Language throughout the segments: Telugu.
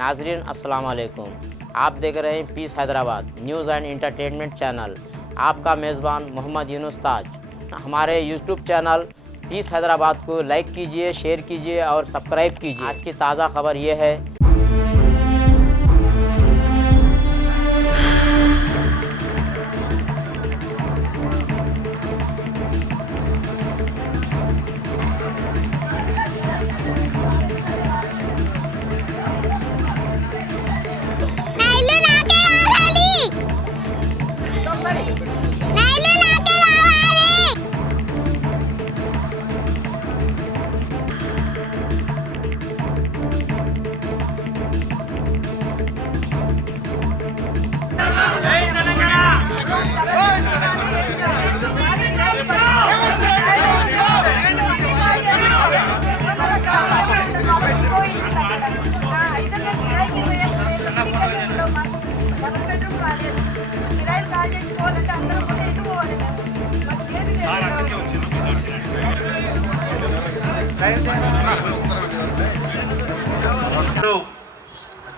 नाजरीन अस्सलाम वालेकुम। आप देख रहे हैं peace Hyderabad news and entertainment channel. आपका मेज़बान मोहम्मद यूनुस ताज। हमारे यूट्यूब चैनल पीस हैदराबाद को लाइक कीजिए, शेयर कीजिए और सब्सक्राइब कीजिए। आज की ताज़ा खबर ये है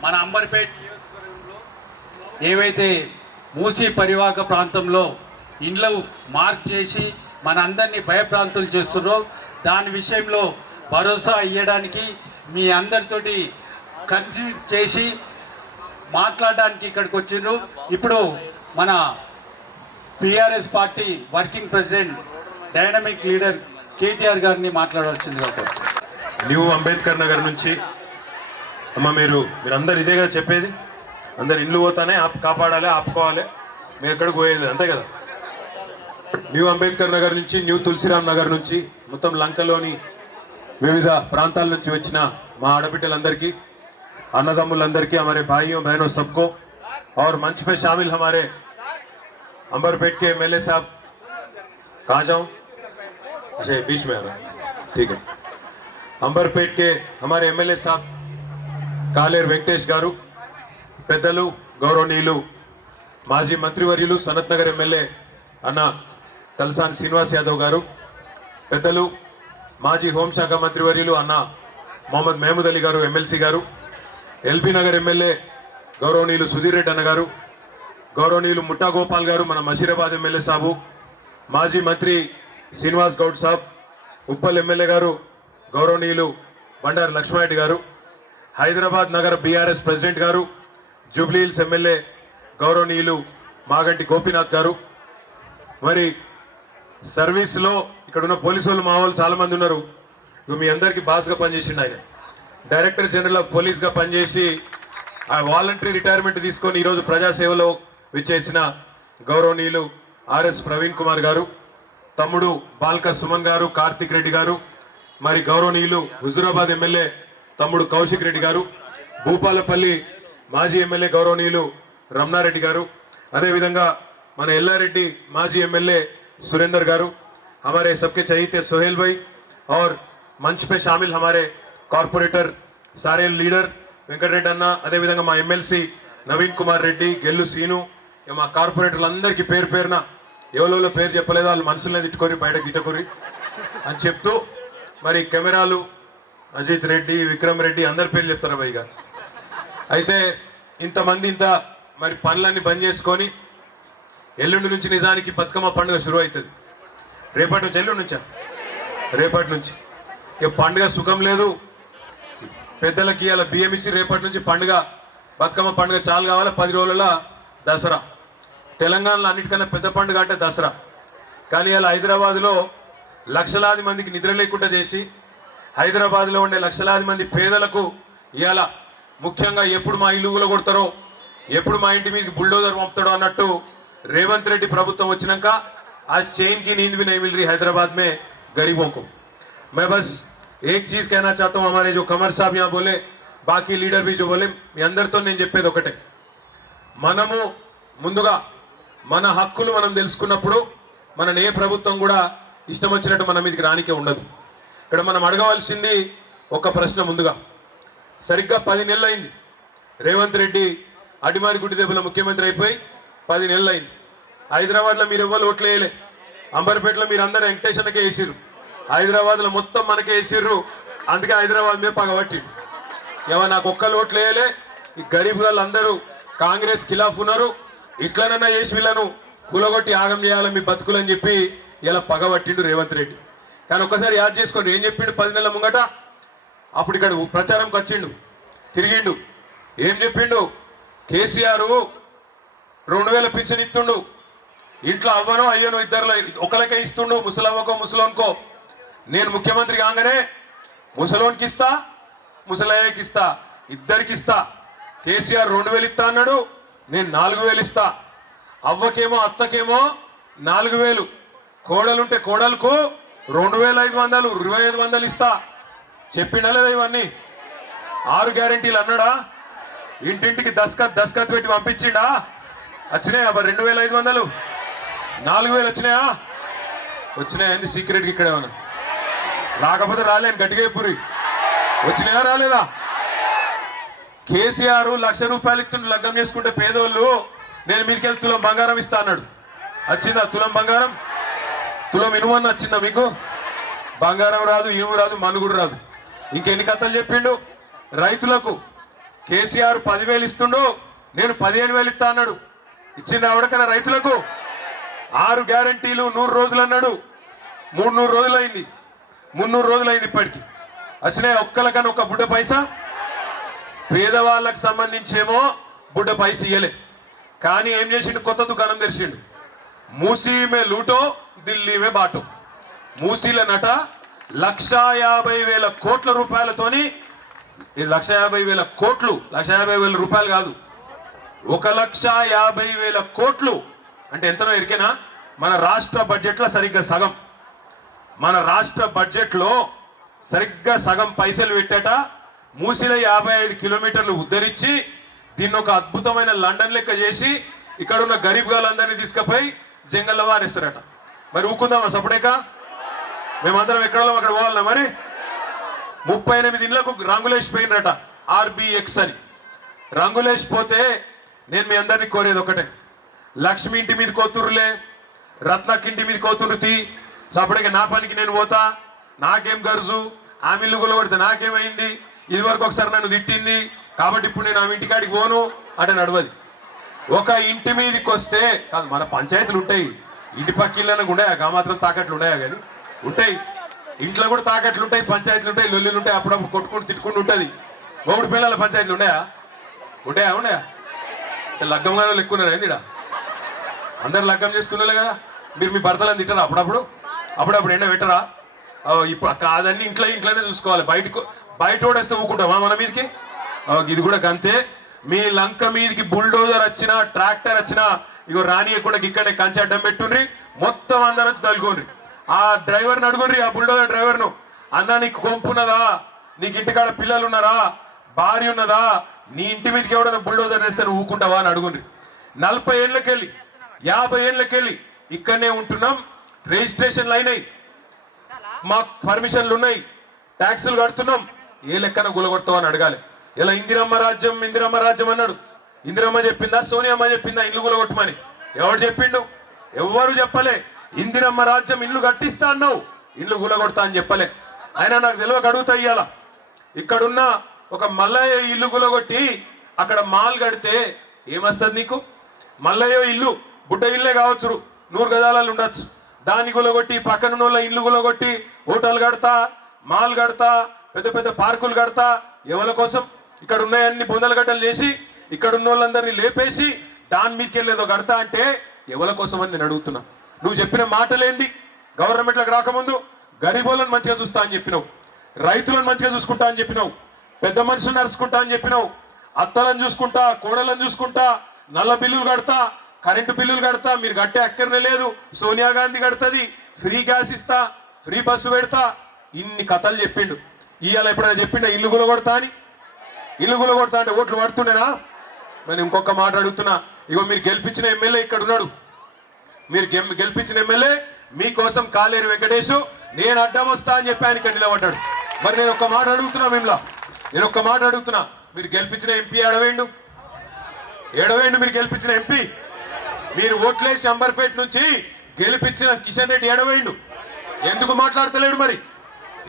మన అంబర్పేట్ ఏవైతే మూసీ పరివాహక ప్రాంతంలో ఇండ్లు మార్క్ చేసి మన అందరినీ భయప్రాంతులు చేస్తున్నారో దాని విషయంలో భరోసా ఇవ్వడానికి మీ అందరితోటి కన్సల్ట్ చేసి మాట్లాడడానికి ఇక్కడికి వచ్చిండ్రు. ఇప్పుడు మన PRS party working president dynamic leader KTR గారిని మాట్లాడాల్సిందిగా కోరుతున్నాను. న్యూ అంబేద్కర్ నగర్ నుంచి అమ్మ మీరందరు ఇదే కదా చెప్పేది, అందరు ఇల్లు పోతానే కాపాడాలి, ఆపుకోవాలి, మేము ఎక్కడికి పోయేది అంతే కదా. న్యూ అంబేద్కర్ నగర్ నుంచి, న్యూ తులసిరామ్ నగర్ నుంచి, మొత్తం లంకలోని వివిధ ప్రాంతాల నుంచి వచ్చిన మా ఆడబిడ్డలందరికీ, అన్నదమ్ములందరికీ, हमारे भाइयों बहनों सबको, और मंच पे शामिल हमारे अंबरपेट के एमएलए साहब, कहाँ जाऊँ, अच्छा बीच में आ रहा, ठीक है. अंबरपेट के हमारे एमएलए साहब కాలేరు వెంకటేష్ గారు, పెద్దలు గౌరవనీయులు మాజీ మంత్రివర్యులు సనత్ నగర్ ఎమ్మెల్యే అన్న తలసాని శ్రీనివాస్ యాదవ్ గారు, పెద్దలు మాజీ హోంశాఖ మంత్రివర్యులు అన్న మొహమ్మద్ మహమూద్ అలీ గారు ఎమ్మెల్సీ గారు, ఎల్బీ నగర్ ఎమ్మెల్యే గౌరవనీయులు సుధీర్ రెడ్డి అన్న గారు, గౌరవనీయులు ముఠా గోపాల్ గారు మన మషీరాబాద్ ఎమ్మెల్యే సాబు, మాజీ మంత్రి శ్రీనివాస్ గౌడ్ సాబ్, ఉప్పల్ ఎమ్మెల్యే గారు గౌరవనీయులు బండారు లక్ష్మారెడ్డి గారు, హైదరాబాద్ నగర బీఆర్ఎస్ ప్రెసిడెంట్ గారు, జూబ్లీహిల్స్ ఎమ్మెల్యే గౌరవనీయులు మాగంటి గోపీనాథ్ గారు, మరి సర్వీస్లో ఇక్కడ ఉన్న పోలీసు వాళ్ళు మా వాళ్ళు చాలామంది ఉన్నారు. మీ అందరికీ బాస్గా పనిచేసిండు ఆయన, డైరెక్టర్ జనరల్ ఆఫ్ పోలీస్గా పనిచేసి ఆ వాలంటరీ రిటైర్మెంట్ తీసుకొని ఈరోజు ప్రజాసేవలో విచ్చేసిన గౌరవనీయులు ఆర్ఎస్ ప్రవీణ్ కుమార్ గారు, తమ్ముడు బాల్క సుమన్ గారు, కార్తిక్ రెడ్డి గారు, మరి గౌరవనీయులు హుజూరాబాద్ ఎమ్మెల్యే తమ్ముడు కౌశిక్ రెడ్డి గారు, భూపాలపల్లి మాజీ ఎమ్మెల్యే గౌరవనీయులు రమణారెడ్డి గారు, అదేవిధంగా మన ఎల్లారెడ్డి మాజీ ఎమ్మెల్యే सुरेंद्र गारू, हमारे सबके चहीते सोहेल भाई, और मंच पे शामिल हमारे कॉर्पोरेटर सारे लीडर వెంకట రెడ్డి అన్న, అదేవిధంగా మా ఎమ్మెల్సీ నవీన్ కుమార్ రెడ్డి, గెల్లు సీను, మా కార్పొరేటర్లందరికీ పేరు పేరున ఎవరో పేరు చెప్పలేదు, వాళ్ళు మనసులనే తిట్టుకొని బయటకు తిట్టుకొని అని చెప్తూ, మరి కెమెరాలు అజిత్ రెడ్డి, విక్రమ్ రెడ్డి అందరి పేర్లు చెప్తారు పైగా. అయితే ఇంతమంది మరి పనులన్నీ బంద్ చేసుకొని ఎల్లుండి నుంచి నిజానికి బతుకమ్మ పండుగ షురు అవుతుంది. రేపటి నుంచి, ఎల్లుండి నుంచా, రేపటి నుంచి ఇక పండుగ సుఖం లేదు. పెద్దలకి ఇలా బియ్యం ఇచ్చి రేపటి నుంచి పండుగ, బతుకమ్మ పండుగ చాలు కావాలి. 10 రోజుల దసరా, తెలంగాణలో అన్నిటికన్నా పెద్ద పండుగ అంటే దసరా. కానీ ఇలా హైదరాబాద్లో లక్షలాది మందికి నిద్ర లేకుండా చేసి, హైదరాబాద్లో ఉండే లక్షలాది మంది పేదలకు ఇవాళ ముఖ్యంగా ఎప్పుడు మా ఇల్లు కూలగొడతారో, ఎప్పుడు మా ఇంటి మీదకి బుల్డోజర్ పంపుతాడో అన్నట్టు రేవంత్ రెడ్డి ప్రభుత్వం వచ్చినాక आज चैन की नींद भी नहीं मिल रही हैदराबाद में गरीबों को. मैं बस एक चीज़ कहना चाहता हूँ, हमारे जो कमर साहब यहाँ बोले, बाकी लीडर भी जो बोले, మీ అందరితో నేను చెప్పేది ఒకటే, మనము ముందుగా మన హక్కులు మనం తెలుసుకున్నప్పుడు మన ఏ ప్రభుత్వం కూడా ఇష్టం వచ్చినట్టు మన మీదకి రానికే ఉండదు. ఇక్కడ మనం అడగవలసింది ఒక ప్రశ్న ముందుగా, సరిగ్గా 10 నెలలు అయింది రేవంత్ రెడ్డి అడిమారి గుడి దెబ్బల ముఖ్యమంత్రి అయిపోయి 10 నెలలు అయింది. హైదరాబాద్లో మీరు ఎవ్వరు ఓట్లు వేయలే, అంబర్పేటలో మీరు అందరూ వెంకటేశ్వరకే వేసిర్రు, హైదరాబాద్లో మొత్తం మనకే వేసిర్రు. అందుకే హైదరాబాద్ మీద పగబట్టి నాకు ఒక్కరు ఓట్లు వేయలే, ఈ గరీబ్ వాళ్ళందరూ కాంగ్రెస్ ఖిలాఫ్ ఉన్నారు, ఇట్లనన్నా చేసి వీళ్ళను కూలగొట్టి ఆగం చేయాలి మీ బతుకులని చెప్పి ఇలా పగబట్టిండు రేవంత్ రెడ్డి. కానీ ఒక్కసారి యాద్ చేసుకోండి, ఏం చెప్పిండు 10 నెలల ముంగట? అప్పుడు ఇక్కడ ప్రచారంకి వచ్చిండు, తిరిగిండు, ఏం చెప్పిండు? కేసీఆర్ 2000 పింఛన్ ఇస్తుండు, ఇంట్లో అవ్వనో అయ్యనో ఇద్దరులో ఒకరికే ఇస్తుండు, ముసలవ్వకో ముసలోన్కో. నేను ముఖ్యమంత్రి కాగానే ముసలోన్కి ఇస్తా, ముసలయ్యకి ఇస్తా, ఇద్దరికి ఇస్తా. కేసీఆర్ 2000 ఇస్తా అన్నాడు, నేను 4000 ఇస్తా. అవ్వకేమో అత్తకేమో 4000, కోడలుంటే కోడలకు 2500, 2500 ఇస్తా. చెప్పిండా లేదా ఇవన్నీ? 6 గ్యారెంటీలు అన్నాడా? ఇంటింటికి దస్కత్ పెట్టి పంపించిండా? వచ్చినాయా 2500, 4000 వచ్చినాయా? వచ్చినాయండి సీక్రెట్గా ఇక్కడ ఏమన్నా రాకపోతే రాలేను, గట్టిగా చెప్పుర్రి. వచ్చినాయా రాలేదా? కేసీఆర్ 1,00,000 రూపాయలు ఇస్తుండే లగ్గం చేసుకుంటే పేదోళ్ళు, నేను మీదికెళ్ళి తులం బంగారం ఇస్తా అన్నాడు. వచ్చిందా తులం బంగారం? తులం ఇనుమన్న వచ్చిందా మీకు? బంగారం రాదు, ఇనుము రాదు, మనుగుడు రాదు. ఇంకెన్ని కథలు చెప్పిండు? రైతులకు కేసీఆర్ 10,000 ఇస్తుండు, నేను 15,000 ఇస్తా అన్నాడు. ఇచ్చింది ఆవిడకన్నా రైతులకు? 6 గ్యారెంటీలు 100 రోజులు అన్నాడు, 300 రోజులు అయింది, 300 రోజులు అయింది ఇప్పటికి. వచ్చినాయి ఒక్కలకన్నా ఒక్క బుడ్డ పైసా? పేదవాళ్ళకు సంబంధించేమో బుడ్డ పైస ఇయ్యలే. కానీ ఏం చేసిండు? కొత్త దుకాణం తెరిచిండు. మూసీ మే లూటో ఢిల్లీ మే బాటో. మూసీల నట 1,50,000 కోట్ల రూపాయలతోని, 1,50,000 కోట్లు, 1,50,000 రూపాయలు కాదు, 1,50,000 కోట్లు అంటే ఎంతనో ఎరికేనా? మన రాష్ట్ర బడ్జెట్లో సరిగ్గా సగం. మన రాష్ట్ర బడ్జెట్లో సరిగ్గా సగం పైసలు పెట్టేట మూసిలో 55 కిలోమీటర్లు ఉద్ధరించి దీన్ని ఒక అద్భుతమైన లండన్ లెక్క చేసి ఇక్కడ ఉన్న గరీబ్ గాళ్ళందరినీ తీసుకుపోయి జంగల్లో వారేస్తారట. మరి ఊకుందామా సపడేక? మేమందరం ఎక్కడో అక్కడ పోవాలన్నా? మరి 38 ఇళ్లకు రంగులేసి పోయినరట, RBX అని. రంగులేసి పోతే నేను మీ అందరినీ కోరేది ఒకటే, లక్ష్మి ఇంటి మీద కోతురులే, రత్నకి ఇంటి మీద కోతురుతి, సపడేక నా పనికి నేను పోతా, నాకేం గర్జు, ఆమె ఇల్లు కొలగొడితే నాకేమైంది, ఇది వరకు ఒకసారి నన్ను తిట్టింది కాబట్టి ఇప్పుడు నేను ఆమె ఇంటికాడికి పోను అంటే నడవది. ఒక ఇంటి మీదకి వస్తే కాదు, మన పంచాయతీలు ఉంటాయి, ఇంటి పక్క ఇళ్ళకు ఉన్నాయా? గా మాత్రం తాకట్లు ఉన్నాయా? కానీ ఉంటాయి, ఇంట్లో కూడా తాకట్లు ఉంటాయి, పంచాయతీలు ఉంటాయి, లొల్లులు ఉంటాయి, అప్పుడప్పుడు కొట్టుకుంటూ తిట్టుకుంటూ ఉంటుంది. మొగుడు పిల్లల పంచాయతీలు ఉన్నాయా? ఉన్నాయా? లగ్గంగానో లెక్కున్నారా? ఏందిడా అందరు లగ్గం చేసుకున్నాలే కదా. మీరు మీ భర్తలను తిట్టరా? అప్పుడప్పుడు ఎండ పెట్టరా? ఇప్పుడు కాదన్నీ ఇంట్లోనే చూసుకోవాలి, బయట ఓడేస్తే ఊకుంటామా మన మీదకి? ఇది కూడా గంతే. మీ లంక మీదకి బుల్డోజర్ వచ్చినా, ట్రాక్టర్ వచ్చినా, ఇగో రానియకుండా ఇక్కడనే కంచె అడ్డం పెట్టుండ్రి, మొత్తం అందరూ వచ్చి తలుకోండి. ఆ డ్రైవర్ని అడుగుండ్రి, ఆ బుల్డోజర్ డ్రైవర్ను, అన్న నీకు కొంపున్నదా? నీకు ఇంటికాడ పిల్లలు ఉన్నారా? భార్య ఉన్నదా? నీ ఇంటి మీదకి ఎవడన్నా బుల్డోజర్ వేస్తే నువ్వు ఊకుంటావా అని అడుగుండ్రి. 40 ఏళ్ళకెళ్ళి 50 ఏళ్ళకెళ్ళి ఇక్కడనే ఉంటున్నాం, రిజిస్ట్రేషన్లు అయినాయి, మాకు పర్మిషన్లు ఉన్నాయి, ట్యాక్సులు కడుతున్నాం, ఏ లెక్కన గులగొడతావు అని అడగాలి. ఇలా ఇందిరమ్మ రాజ్యం అన్నాడు. ఇందిరమ్మ చెప్పిందా? సోనియమ్మ చెప్పిందా ఇల్లు గులగొట్టమని? ఎవడు చెప్పిండు? ఎవరు చెప్పలే. ఇందిరమ్మ రాజ్యం ఇల్లు కట్టిస్తా అన్నావు, ఇల్లు గులగొడతా అని చెప్పలే. అయినా నాకు తెలియక అడుగుతా, ఇయ్యాల ఇక్కడున్న ఒక మల్లయ్య ఇల్లు గులగొట్టి అక్కడ మాల్ కడితే ఏమొస్తుంది నీకు? మల్లయ్య ఇల్లు బుడ్డ ఇల్లే కావచ్చు, 100 గజాలలో ఉండొచ్చు, దాన్ని గులగొట్టి పక్కన ఇల్లు గులగొట్టి హోటల్ కడతా, మాల్ కడతా, పెద్ద పెద్ద పార్కులు కడతా, ఎవరి కోసం? ఇక్కడ ఉన్నాయన్ని బొందల గడ్డలు చేసి ఇక్కడ ఉన్న వాళ్ళందరినీ లేపేసి దాని మీదకి వెళ్ళేదో కడతా అంటే ఎవరి కోసం అని నేను అడుగుతున్నా. నువ్వు చెప్పిన మాటలేంది? గవర్నమెంట్లకు రాకముందు గరీబోళ్ళని మంచిగా చూస్తా అని చెప్పినావు, రైతులను మంచిగా చూసుకుంటా అని చెప్పినావు, పెద్ద మనుషులను నడుచుకుంటా అని చెప్పినావు, అత్తలను చూసుకుంటా, కోడలను చూసుకుంటా, నల్ల బిల్లులు కడతా, కరెంటు బిల్లులు కడతా, మీరు కట్టే అక్కర్నే లేదు, సోనియా గాంధీ కడుతుంది, ఫ్రీ గ్యాస్ ఇస్తా, ఫ్రీ బస్సు పెడతా, ఇన్ని కథలు చెప్పిండు. ఇవాళ ఎప్పుడైనా చెప్పిండా ఇల్లు గులగొడతా అని? ఇల్లు గులగొడతా అంటే ఓట్లు పడుతుండేనా? మరి ఇంకొక మాట అడుగుతున్నా, ఇగో మీరు గెలిపించిన ఎమ్మెల్యే ఇక్కడ ఉన్నాడు, మీరు గెలిపించిన ఎమ్మెల్యే మీకోసం కాలేరు వెంకటేష్ నేను అడ్డం వస్తా అని చెప్పి ఆయన ఇక్కడ నిలబడ్డాడు. మరి నేను ఒక్క మాట అడుగుతున్నా, నేను ఒక్క మాట అడుగుతున్నా, మీరు గెలిపించిన ఎంపీ ఏడవేండు? మీరు గెలిపించిన ఎంపీ, మీరు ఓట్లేసి అంబర్పేట నుంచి గెలిపించిన కిషన్ రెడ్డి ఏడవేండు? ఎందుకు మాట్లాడతలేడు? మరి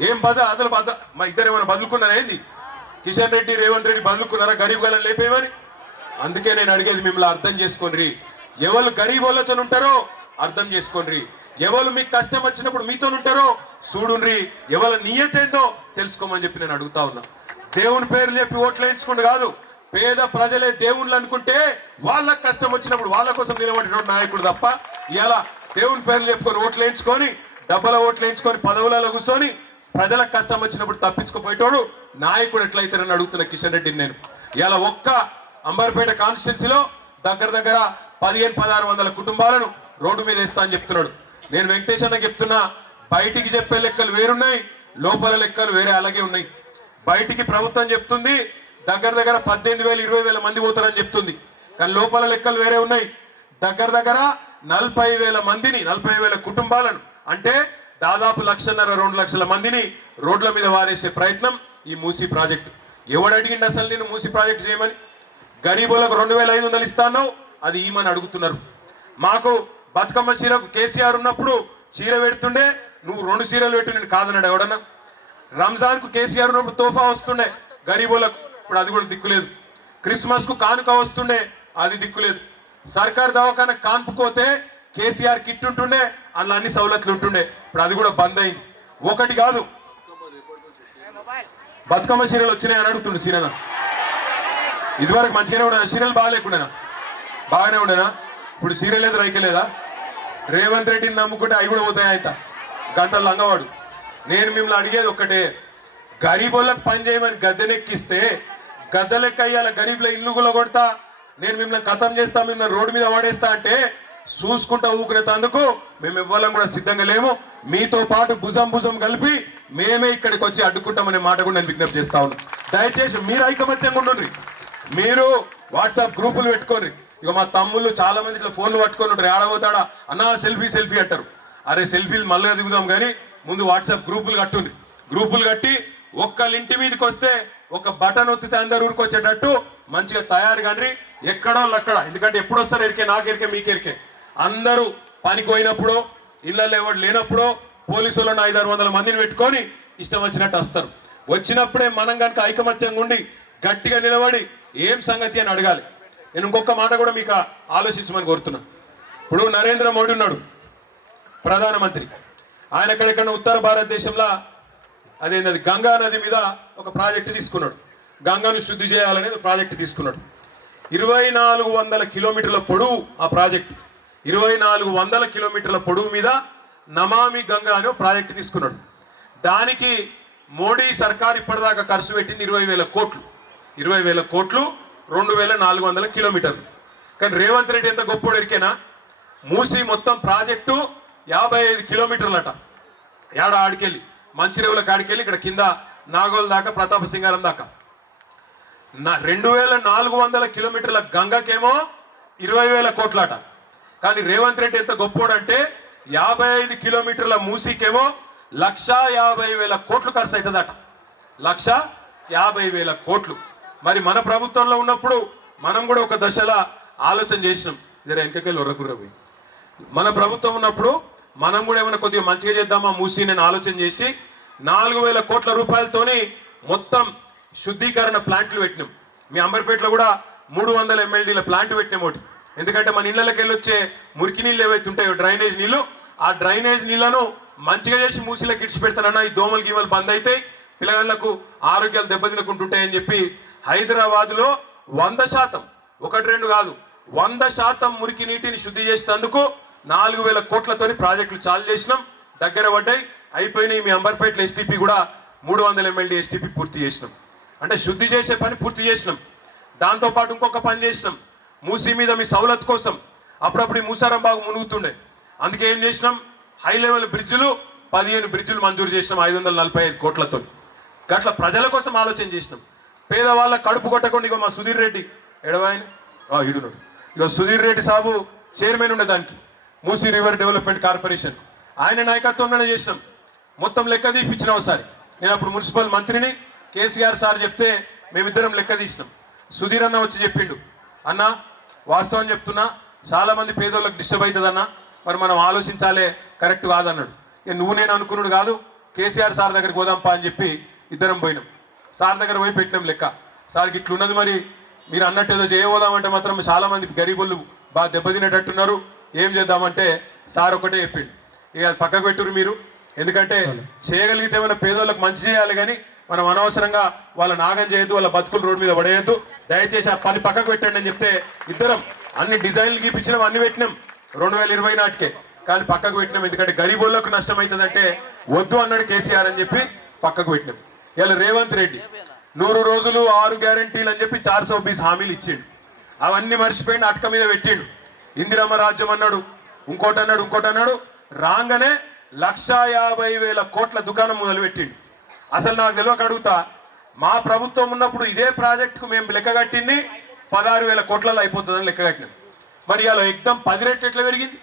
ఏం అసలు మా ఇద్దరు ఏమైనా బదులుకున్నారా ఏంది? కిషన్ రెడ్డి రేవంత్ రెడ్డి బదులుకున్నారా గరీబ్ గాలను లేపేయమని? అందుకే నేను అడిగేది మిమ్మల్ని అర్థం చేసుకోండి. ఎవరు గరీబ్ వాళ్ళతో ఉంటారో అర్థం చేసుకోండి. ఎవరు మీకు కష్టం వచ్చినప్పుడు మీతో ఉంటారో చూడుండ్రి. ఎవరి నియతేందో తెలుసుకోమని చెప్పి నేను అడుగుతా ఉన్నా. దేవుని పేరు చెప్పి ఓట్లు వేయించుకుంటూ కాదు, పేద ప్రజలే దేవుళ్ళు అనుకుంటే వాళ్ళకి కష్టం వచ్చినప్పుడు వాళ్ళ కోసం నిలబడిన నాయకుడు తప్ప ఇలా దేవుని పేర్లు చెప్పుకొని ఓట్లు వేయించుకొని డబ్బల ఓట్లు వేయించుకొని పదవులలో కూర్చొని ప్రజలకు కష్టం వచ్చినప్పుడు తప్పించుకుపోయేటోడు నాయకుడు ఎట్లయితారని అడుగుతున్న కిషన్ రెడ్డిని నేను. ఇలా ఒక్క అంబర్పేట కాన్స్టిట్యున్సీలో దగ్గర 1500-1600 కుటుంబాలను రోడ్డు మీద వేస్తా అని చెప్తున్నాడు. నేను వెంకటేష్ అన్న చెప్తున్నా, బయటికి చెప్పే లెక్కలు వేరున్నాయి, లోపల లెక్కలు వేరే అలాగే ఉన్నాయి. బయటికి ప్రభుత్వం చెప్తుంది దగ్గర 18,000-20,000 మంది పోతారని చెప్తుంది, కానీ లోపల లెక్కలు వేరే ఉన్నాయి. దగ్గర 40,000 మందిని 40,000 కుటుంబాలను అంటే దాదాపు 1,50,000-2 లక్షల మందిని రోడ్ల మీద వారేసే ప్రయత్నం ఈ మూసీ ప్రాజెక్టు. ఎవడు అడిగింది అసలు నేను మూసీ ప్రాజెక్టు చేయమని? గరీబులకు 2,500 ఇస్తాను, అది ఈమని అడుగుతున్నారు. మాకు బతుకమ్మ చీరకు కేసీఆర్ ఉన్నప్పుడు చీర పెడుతుండే, నువ్వు 2 చీరలు పెట్టు నేను కాదన్నాడు ఎవడన్నా? రంజాన్కు కేసీఆర్ ఉన్నప్పుడు తోఫా వస్తుండే గరీబులకు, ఇప్పుడు అది కూడా దిక్కులేదు. క్రిస్మస్కు కానుక వస్తుండే, అది దిక్కులేదు. సర్కార్ దవాఖాన కాన్పుకోతే కేసీఆర్ కిట్ ఉంటుండే, అందులో అన్ని సౌలతులు ఉంటుండే, ఇప్పుడు అది కూడా బంద్ అయింది. ఒకటి కాదు, బతుకమ్మ చీరలు వచ్చినాయని అడుగుతుండే సీరన. ఇదివరకు మంచిగానే ఉండేనా? చీరలు బాగాలేకుండానా? బాగానే ఉండేనా? ఇప్పుడు చీర లేదు, రైక లేదా? రేవంత్ రెడ్డిని నమ్ముకుంటే అవి కూడా పోతాయి. ఆయన గంటలు లంగవాడు. నేను మిమ్మల్ని అడిగేది ఒక్కటే, గరీబులకు పని చేయమని గద్దెనెక్కిస్తే గద్దెలెక్క అయ్యాల గరీబుల ఇల్లు కూడా కొడతా, నేను మిమ్మల్ని ఖతం చేస్తా, మిమ్మల్ని రోడ్డు మీద వాడేస్తా అంటే చూసుకుంటా ఊకునేందుకు మేము ఇవ్వాలని కూడా సిద్ధంగా లేము. మీతో పాటు భుజం కలిపి మేమే ఇక్కడికి వచ్చి అడ్డుకుంటామనే మాట కూడా నేను విజ్ఞప్తి చేస్తా ఉన్నాను. దయచేసి మీరు ఐకమత్యంగా ఉండండి. మీరు వాట్సాప్ గ్రూపులు పెట్టుకోండి. ఇక మా తమ్ముళ్ళు చాలా మంది ఇట్లా ఫోన్లు పట్టుకొని ఉంటారు, ఆడబోతాడా అన్నా సెల్ఫీ అంటారు. అరే సెల్ఫీలు మళ్ళీ దిగుదాం కానీ ముందు వాట్సాప్ గ్రూపులు కట్టుండి. గ్రూపులు కట్టి ఒక్కళ్ళింటి మీదకి వస్తే ఒక బటన్ ఒత్తితే అందరు ఊరికి వచ్చేటట్టు మంచిగా తయారు కానీ ఎక్కడో అక్కడ. ఎందుకంటే ఎప్పుడు వస్తారు ఎరికే, నాకు ఎరికే, మీకు ఎరికే. అందరూ పనికి పోయినప్పుడు, ఇళ్ళల్లో ఎవరు లేనప్పుడు పోలీసులను 500-600 మందిని పెట్టుకొని ఇష్టం వచ్చినట్టు వస్తారు. వచ్చినప్పుడే మనం కనుక ఐకమత్యంగా ఉండి గట్టిగా నిలబడి ఏం సంగతి అని అడగాలి. నేను ఇంకొక మాట కూడా మీకు ఆలోచించమని కోరుతున్నా. ఇప్పుడు నరేంద్ర మోడీ ఉన్నాడు ప్రధానమంత్రి. ఆయన ఎక్కడెక్కడ ఉత్తర భారతదేశంలో అదేంది గంగా నది మీద ఒక ప్రాజెక్టు తీసుకున్నాడు. గంగాను శుద్ధి చేయాలనేది ప్రాజెక్టు తీసుకున్నాడు. 2,400 కిలోమీటర్ల పొడవు ఆ ప్రాజెక్టు. 2,400 కిలోమీటర్ల పొడవు మీద నమామి గంగా అనే ప్రాజెక్టు తీసుకున్నాడు. దానికి మోడీ సర్కార్ ఇప్పటిదాకా ఖర్చు పెట్టింది 20,000 కోట్లు. 20,000 కోట్లు 2,400 కిలోమీటర్లు. కానీ రేవంత్ రెడ్డి ఎంత గొప్పోడు ఎరికేనా? మూసి మొత్తం ప్రాజెక్టు 55 కిలోమీటర్లట. ఆడికెళ్ళి మంచిరేవుల కాడికెళ్ళి ఇక్కడ కింద నాగోల్ దాకా, ప్రతాప సింగారం దాకా 2,400 కిలోమీటర్ల గంగకేమో 20,000 కోట్లట. కానీ రేవంత్ రెడ్డి ఎంత గొప్పోడు అంటే 55 కిలోమీటర్ల మూసీకేమో 1,50,000 కోట్లు ఖర్చు అవుతుందట. 1,50,000 కోట్లు. మరి మన ప్రభుత్వంలో ఉన్నప్పుడు మనం కూడా ఒక దశలో ఆలోచన చేసినాం. జర వెనకకెళ్ళి ఒర్రకుర్రవి. మన ప్రభుత్వం ఉన్నప్పుడు మనం కూడా ఏమైనా కొద్దిగా మంచిగా చేద్దామా మూసి నేను ఆలోచన చేసి 4,000 కోట్ల రూపాయలతోని మొత్తం శుద్ధీకరణ ప్లాంట్లు పెట్టినాం. మీ అంబర్పేటలో కూడా 300 MLDల ప్లాంట్ పెట్టినాం ఒకటి. ఎందుకంటే మన ఇళ్ళకి వెళ్ళి వచ్చే మురికి నీళ్ళు ఏవైతే ఉంటాయో డ్రైనేజ్ నీళ్ళు, ఆ డ్రైనేజ్ నీళ్లను మంచిగా చేసి మూసిలోకి ఇడిచి పెడతానన్నా ఈ దోమలు గీమలు బంద్ అవుతాయి, పిల్లగాళ్ళకు ఆరోగ్యాలు దెబ్బతినకుంటుంటాయని చెప్పి హైదరాబాద్లో 100%, 1-2 కాదు 100% మురికి నీటిని శుద్ధి చేసేందుకు 4,000 కోట్లతోని ప్రాజెక్టులు చాలు చేసినాం. దగ్గర పడ్డాయి, అయిపోయినాయి. మీ అంబర్పేటలో ఎస్టీపీ కూడా 300 MLD ఎస్టీపీ పూర్తి చేసినాం. అంటే శుద్ధి చేసే పని పూర్తి చేసినాం. దాంతోపాటు ఇంకొక పని చేసినాం. మూసీ మీద మీ సౌలత్ కోసం అప్పుడప్పుడు ఈ మూసారం బాగా మునుగుతుండే, అందుకే ఏం చేసినాం, హై లెవెల్ బ్రిడ్జులు 15 బ్రిడ్జులు మంజూరు చేసినాం 545 కోట్లతో. గట్ల ప్రజల కోసం ఆలోచన చేసినాం. పేదవాళ్ళ కడుపు కొట్టకుండా ఇక మా సుధీర్ రెడ్డి ఎడవాయని ఇడున్నాడు. ఇక సుధీర్ రెడ్డి సాబు చైర్మన్ ఉండే దానికి మూసీ రివర్ డెవలప్మెంట్ కార్పొరేషన్, ఆయన నాయకత్వంలోనే చేసినాం. మొత్తం లెక్క తీపిచ్చిన ఒకసారి. నేను అప్పుడు మున్సిపల్ మంత్రిని, కేసీఆర్ సార్ చెప్తే మేమిద్దరం లెక్క తీసినాం. సుధీర్ అన్న వచ్చి చెప్పిండు, అన్న వాస్తవం చెప్తున్నా చాలా మంది పేదోళ్ళకి డిస్టర్బ్ అవుతుందన్న, మరి మనం ఆలోచించాలే, కరెక్ట్ కాదన్నాడు. ఇక నువ్వు నేను అనుకున్నాడు కాదు, కేసీఆర్ సార్ దగ్గరికి పోదాంపా అని చెప్పి ఇద్దరం పోయినాం. సార్ దగ్గర పోయి పెట్టినాం లెక్క. సార్కి ఇట్లున్నది, మరి మీరు అన్నట్టు ఏదో చేయబోదామంటే మాత్రం చాలా మంది గరీబులు బాగా దెబ్బతినేటట్టున్నారు, ఏం చేద్దామంటే సార్ ఒకటే చెప్పిండు, ఇక పక్కకు పెట్టురు మీరు, ఎందుకంటే చేయగలిగితే మన పేదోళ్ళకి మంచి చేయాలి, కానీ మనం అనవసరంగా వాళ్ళ నాగం చేయొద్దు, వాళ్ళ బతుకులు రోడ్డు మీద పడేయద్దు, దయచేసి ఆ పని పక్కకు పెట్టండి అని చెప్తే ఇద్దరం అన్ని డిజైన్లు గీపించినాం, అన్ని పెట్టినాం 2020 నాటికే, కానీ పక్కకు పెట్టినాం. ఎందుకంటే గరీబోళ్ళకు నష్టం అవుతుందంటే వద్దు అన్నాడు కేసీఆర్ అని చెప్పి పక్కకు పెట్టినాం. ఇలా రేవంత్ రెడ్డి 100 రోజులు 6 గ్యారంటీలు అని చెప్పి 420 హామీలు ఇచ్చిండు, అవన్నీ మర్చిపోయిండు, అటక మీద పెట్టిండు. ఇందిరమ్మ రాజ్యం అన్నాడు, ఇంకోటి అన్నాడు, రాగానే 1,50,000 కోట్ల దుకాణం మొదలు పెట్టిండు. అసలు నాకు తెలియక అడుగుతా, మా ప్రభుత్వం ఉన్నప్పుడు ఇదే ప్రాజెక్టుకు మేము లెక్క కట్టింది 16,000 కోట్లలో అయిపోతుందని లెక్క కట్టినాం. మరి ఇలా ఎగ్దం 10 రెట్లు ఎట్లా పెరిగింది?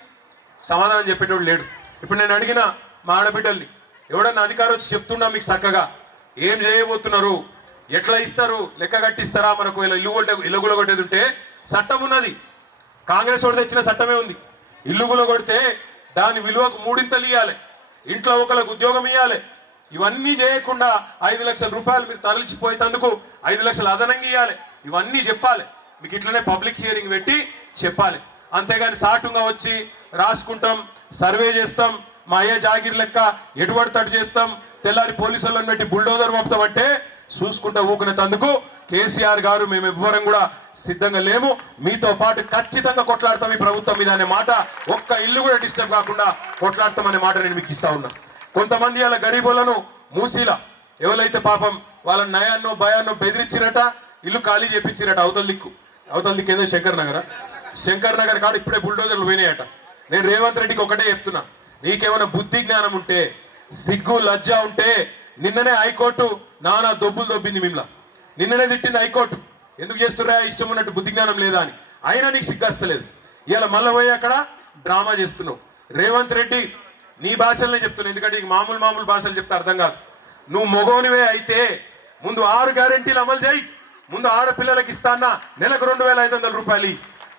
సమాధానం చెప్పేటోడు లేడు. ఇప్పుడు నేను అడిగిన మా ఆడబిడ్డల్ని, ఎవడన్నా అధికారం వచ్చి చెప్తున్నా మీకు చక్కగా ఏం చేయబోతున్నారు, ఎట్లా ఇస్తారు, లెక్క కట్టిస్తారా, మనకు ఇల్లు కొట్టేది ఉంటే చట్టం ఉన్నది, కాంగ్రెస్ వాడు తెచ్చిన చట్టమే ఉంది. ఇల్లు కొడితే దాని విలువకు 3 ఇవ్వాలి, ఇంట్లో ఒకరికి ఉద్యోగం ఇవ్వాలి. ఇవన్నీ చేయకుండా 5 లక్షల రూపాయలు మీరు తరలిచిపోయేందుకు 5 లక్షలు అదనంగా ఇవ్వాలి. ఇవన్నీ చెప్పాలి మీకు, ఇట్లనే పబ్లిక్ హియరింగ్ పెట్టి చెప్పాలి. అంతేగాని సాటుగా వచ్చి రాసుకుంటాం, సర్వే చేస్తాం, మా అయ్యే జాగిరి లెక్క ఎటువంటి తట్టు చేస్తాం, తెల్లారి పోలీసు వాళ్ళని పెట్టి బుల్డోజర్ పంపుతామంటే చూసుకుంటా ఊకునేందుకు కేసీఆర్ గారు మేము ఎవ్వరం కూడా సిద్ధంగా లేము. మీతో పాటు ఖచ్చితంగా కొట్లాడతాం ఈ ప్రభుత్వం మీద అనే మాట, ఒక్క ఇల్లు కూడా డిస్టర్బ్ కాకుండా కొట్లాడతామనే మాట నేను మీకు ఇస్తా ఉన్నా. కొంతమంది అలా గరీబులను మూసీలా ఎవరైతే పాపం వాళ్ళ నయాన్నో భయాన్నో బెదిరించిరట, ఇల్లు ఖాళీ చేపించిరట. అవతల దిక్కు ఏదో శంకర్ నగర్ కాడ ఇప్పుడే బుల్డోజర్లు పోయినాయట. నేను రేవంత్ రెడ్డికి ఒకటే చెప్తున్నా, నీకేమైనా బుద్ధి జ్ఞానం ఉంటే, సిగ్గు లజ్జ ఉంటే, నిన్ననే హైకోర్టు నానా దొబ్బులు దొబ్బింది మిమ్మల్ని, నిన్ననే తిట్టింది హైకోర్టు, ఎందుకు చేస్తున్నా ఇష్టం ఉన్నట్టు బుద్ధి జ్ఞానం లేదా అని. అయినా నీకు సిగ్గస్తలేదు. ఇలా మళ్ళీ పోయి అక్కడ డ్రామా చేస్తున్నావు. రేవంత్ రెడ్డి నీ భాషలనే చెప్తున్నావు, ఎందుకంటే నీకు మామూలు భాషలు చెప్తే అర్థం కాదు. నువ్వు మొగోనివే అయితే ముందు 6 గ్యారెంటీలు అమలు చేయి. ముందు ఆడపిల్లలకి ఇస్తానా నెలకు 2,500 రూపాయలు,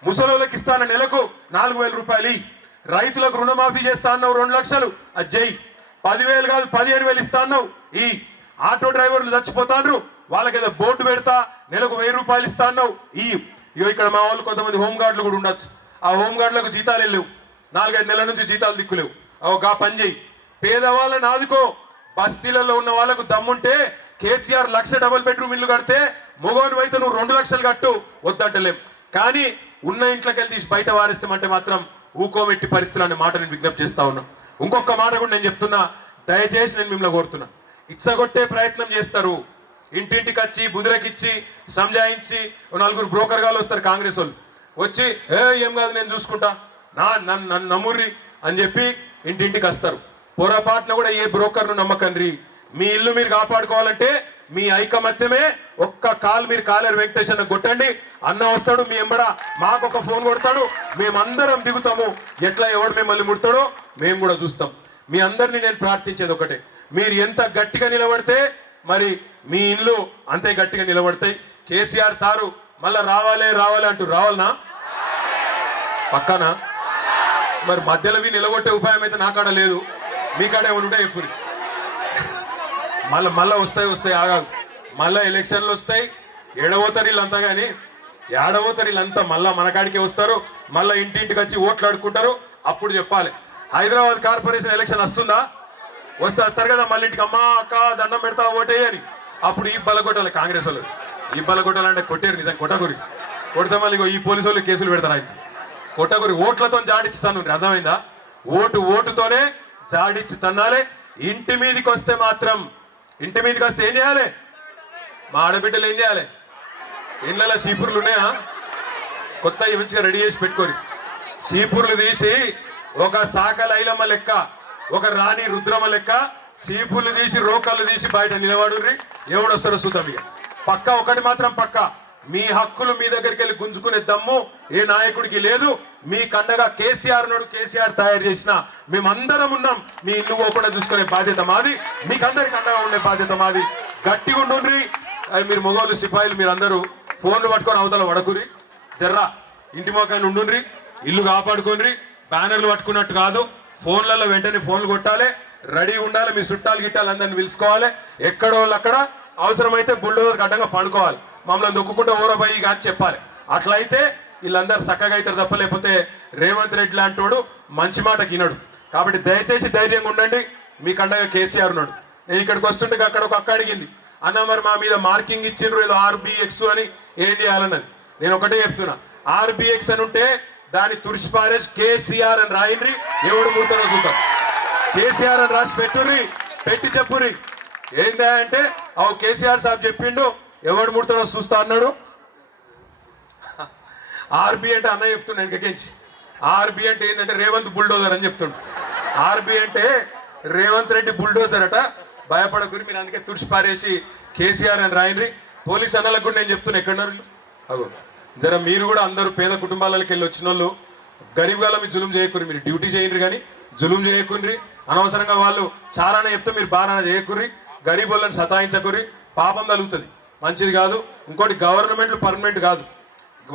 ముసలోళ్ళకి ఇస్తాన నెలకు 4,000 రూపాయలు, రైతులకు రుణమాఫీ చేస్తా అన్నావు 2 లక్షలు, అది చెయ్యి. 10,000 కాదు 15,000 ఇస్తా అన్నావు. ఈ ఆటో డ్రైవర్లు చచ్చిపోతాను, వాళ్ళకి ఏదో బోర్డు పెడతా నెలకు 1,000 రూపాయలు ఇస్తా అన్నావు. ఇక్కడ మా వాళ్ళు కొంతమంది హోంగార్డులు కూడా ఉండొచ్చు, ఆ హోంగార్డులకు జీతాలు వెళ్ళలేవు, 4-5 నెలల నుంచి జీతాలు దిక్కులేవు. గా పని చేయి, పేదవాళ్ళని ఆదుకో. బస్తీలలో ఉన్న వాళ్ళకు దమ్ముంటే కేసీఆర్ 1,00,000 డబుల్ బెడ్రూమ్ ఇల్లు కడితే మొగోను అయితే నువ్వు 2 లక్షలు కట్టు, వద్దంటలేం. కానీ ఉన్న ఇంట్లోకి వెళ్ళి తీసి బయట వారిస్తామంటే మాత్రం ఊకోమెట్టి పరిస్థితులు అనే మాట నేను విజ్ఞప్తి చేస్తా ఉన్నా. ఇంకొక మాట కూడా నేను చెప్తున్నా, దయచేసి నేను మిమ్మల్ని కోరుతున్నా, ఇచ్చగొట్టే ప్రయత్నం చేస్తారు. ఇంటింటికి వచ్చి బుదిరకిచ్చి సంజాయించి 4 బ్రోకర్ గాలు వస్తారు, కాంగ్రెస్ వాళ్ళు వచ్చి ఏం కాదు నేను చూసుకుంటా, నన్ను నమ్ముర్రి అని చెప్పి ఇంటింటికి వస్తారు. పొరపాటున కూడా ఏ బ్రోకర్ను నమ్మకండి. మీ ఇల్లు మీరు కాపాడుకోవాలంటే మీ ఐకమత్యమే. ఒక్క కాల్ మీరు కాలేరు వెంకటేష్ అన్న కొట్టండి, అన్న వస్తాడు మీ ఎంబడ, మాకు ఒక ఫోన్ కొడతాడు, మేమందరం దిగుతాము. ఎట్లా ఎవడు మిమ్మల్ని ముడతాడో మేము కూడా చూస్తాం. మీ అందరినీ నేను ప్రార్థించేది ఒకటే, మీరు ఎంత గట్టిగా నిలబడితే మరి మీ ఇల్లు అంతే గట్టిగా నిలబడతాయి. కేసీఆర్ సారు మళ్ళా రావాలి అంటూ రావాలనా పక్కన? మరి మధ్యలోవి నిలగొట్టే ఉపాయం అయితే నా కాడ లేదు, మీ కాడ ఏమైనా ఉంటే ఎప్పుడు మళ్ళా వస్తాయి ఆగాదు. మళ్ళా ఎలక్షన్లు వస్తాయి, ఏడవతారు వీళ్ళంతా, కానీ ఏడవతారు వీళ్ళంతా మళ్ళా మన కాడికే వస్తారు, మళ్ళీ ఇంటింటికి వచ్చి ఓట్లు ఆడుకుంటారు. అప్పుడు చెప్పాలి హైదరాబాద్ కార్పొరేషన్ ఎలక్షన్ వస్తుందా, వస్తారు కదా మళ్ళీ ఇంటికి, అమ్మా అక్క దండం పెడతా ఓటేయని. అప్పుడు ఈ బలగొట్టాలి కాంగ్రెస్ వాళ్ళు, ఈ బలగొట్టాలంటే కొట్టారు నిజం, కొట్టగురి కొడితే మళ్ళీ ఈ పోలీసు వాళ్ళు కేసులు పెడతారు. అయితే కొట్టగురి ఓట్లతో జాడిస్తాను, అర్థమైందా? ఓటుతోనే జాడిచ్చి తన్నాలే. ఇంటి మీదకి వస్తే మాత్రం, ఇంటి మీదకి వస్తే ఏం చేయాలి? మా ఆడబిడ్డలు ఏం చేయాలి? ఇళ్ళలో చీపుర్లు ఉన్నాయా? కొత్త మంచిగా రెడీ చేసి పెట్టుకోరు. చీపుర్లు తీసి ఒక సాకల ఐలమ్మ లెక్క, ఒక రాణి రుద్రమ లెక్క చీపుర్లు తీసి రోకళ్ళు తీసి బయట నిలబడుర్రి. ఎవడొస్తాడో చూద్దాం. ఇక పక్క ఒకటి మాత్రం పక్క, మీ హక్కులు మీ దగ్గరికి వెళ్ళి గుంజుకునే దమ్ము ఏ నాయకుడికి లేదు. మీ కండగా కేసీఆర్ నాడు, కేసీఆర్ తయారు చేసిన మేమందరం ఉన్నాం. మీ ఇల్లు పోకుండా చూసుకునే బాధ్యత మాది, మీకందరికి అండగా ఉండే బాధ్యత మాది. గట్టిగా ఉండుండ్రి. మీరు మొగోళ్ళు సిపాయిలు మీరందరూ ఫోన్లు పట్టుకొని అవతల వడకురి, జర్రా ఇంటి మొక్కని ఉండుండ్రి, ఇల్లు కాపాడుకోండి. బ్యానర్లు పట్టుకున్నట్టు కాదు, ఫోన్లలో వెంటనే ఫోన్లు కొట్టాలి, రెడీ ఉండాలి. మీ చుట్టాలు గిట్టాలు అందరిని పిలుచుకోవాలి, ఎక్కడో అక్కడ అవసరమైతే బుల్డోజర్కి అడ్డంగా పండుకోవాలి, మమ్మల్ని దొక్కుకుంటే ఓరబోయి కానీ చెప్పాలి. అట్లయితే వీళ్ళందరూ చక్కగా అవుతారు తప్ప, లేకపోతే రేవంత్ రెడ్డి లాంటి వాడు మంచి మాట వినడు. కాబట్టి దయచేసి ధైర్యంగా ఉండండి, మీకు అండగా కేసీఆర్ ఉన్నాడు. నేను ఇక్కడికి వస్తుంటే అక్కడ ఒక అక్క అడిగింది, అన్న మరి మా మీద మార్కింగ్ ఇచ్చిండ్రు ఏదో RBX అని, ఏం చేయాలన్నది. నేను ఒకటే చెప్తున్నా, RBX అని ఉంటే దాన్ని తుడిచిపారేసి KCR అని రాయండి, ఎవడు ముడతాడో చూద్దాం. KCR అని రాసి పెట్టుర్రి, పెట్టి చెప్పుర్రి. ఏందా అంటే అవు కేసీఆర్ సాబ్ చెప్పిండు, ఎవడు ముడతాడో చూస్తా అన్నాడు. RB అంటే అన్న చెప్తుండే వెనకకించి, RB అంటే ఏంటంటే రేవంత్ బుల్డోజర్ అని చెప్తుండు. RB అంటే రేవంత్ రెడ్డి బుల్డోజర్ అట, భయపడకూరి మీరు, అందుకే తుడిచిపారేసి KCR అని రాయండి. పోలీస్ అన్నలకు కూడా నేను చెప్తున్నా, ఎక్కడున్నారు అగో జర మీరు కూడా అందరూ పేద కుటుంబాలకి వెళ్ళి వచ్చిన వాళ్ళు గరీబ్ గాల మీరు జులుం చేయకూరి, మీరు డ్యూటీ చేయండి కానీ జులుం చేయకుర్రి. అనవసరంగా వాళ్ళు చారాన చెప్తే మీరు బారాన చేయకుర్రి, గరీబ్ వాళ్ళని సతాయించకుర్రి, పాపం తగులుతుంది, మంచిది కాదు. ఇంకోటి గవర్నమెంట్లు పర్మనెంట్ కాదు,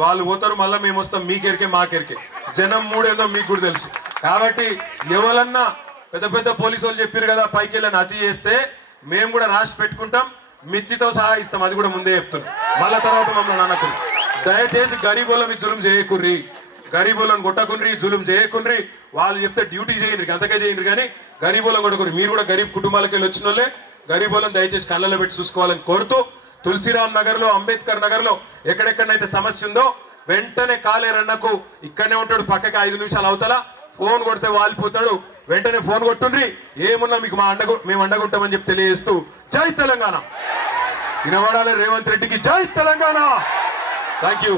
వాళ్ళు పోతారు మళ్ళీ మేము వస్తాం, మీకెరికే మాకెరికే, జనం మూడేదో మీకు కూడా తెలుసు. కాబట్టి ఎవరన్నా పెద్ద పెద్ద పోలీసు వాళ్ళు చెప్పారు కదా పైకి వెళ్ళని అతి చేస్తే మేము కూడా రాసి పెట్టుకుంటాం, మిత్తితో సహా ఇస్తాం, అది కూడా ముందే చెప్తున్నాం. మళ్ళా తర్వాత మమ్మల్ని అనకు. దయచేసి గరీబుల మీ జులుం చేయకుర్రి, గరీబులను కొట్టకుర్రి, జులుం చేయకుర్రి. వాళ్ళు చెప్తే డ్యూటీ చేయండి, అంతకే చేయండి కానీ గరీబులను కొట్టకుర్రి. మీరు కూడా గరీబ్ కుటుంబాలకు వెళ్ళి వచ్చిన వాళ్ళే, గరీబులను దయచేసి కళ్ళలో పెట్టి చూసుకోవాలని కోరుతూ, తులసిరామ్ నగర్లో, అంబేద్కర్ నగర్లో ఎక్కడెక్కడైతే సమస్య ఉందో వెంటనే కాలేరన్నకు, ఇక్కడనే ఉంటాడు పక్కకి 5 నిమిషాలు అవతల, ఫోన్ కొడితే వాలిపోతాడు, వెంటనే ఫోన్ కొట్టుండ్రి, ఏమున్నా మీకు మేము అండగుంటామని చెప్పి తెలియజేస్తూ, జై తెలంగాణ. వినవాడాలి రేవంత్ రెడ్డికి, జై తెలంగాణ. Thank you.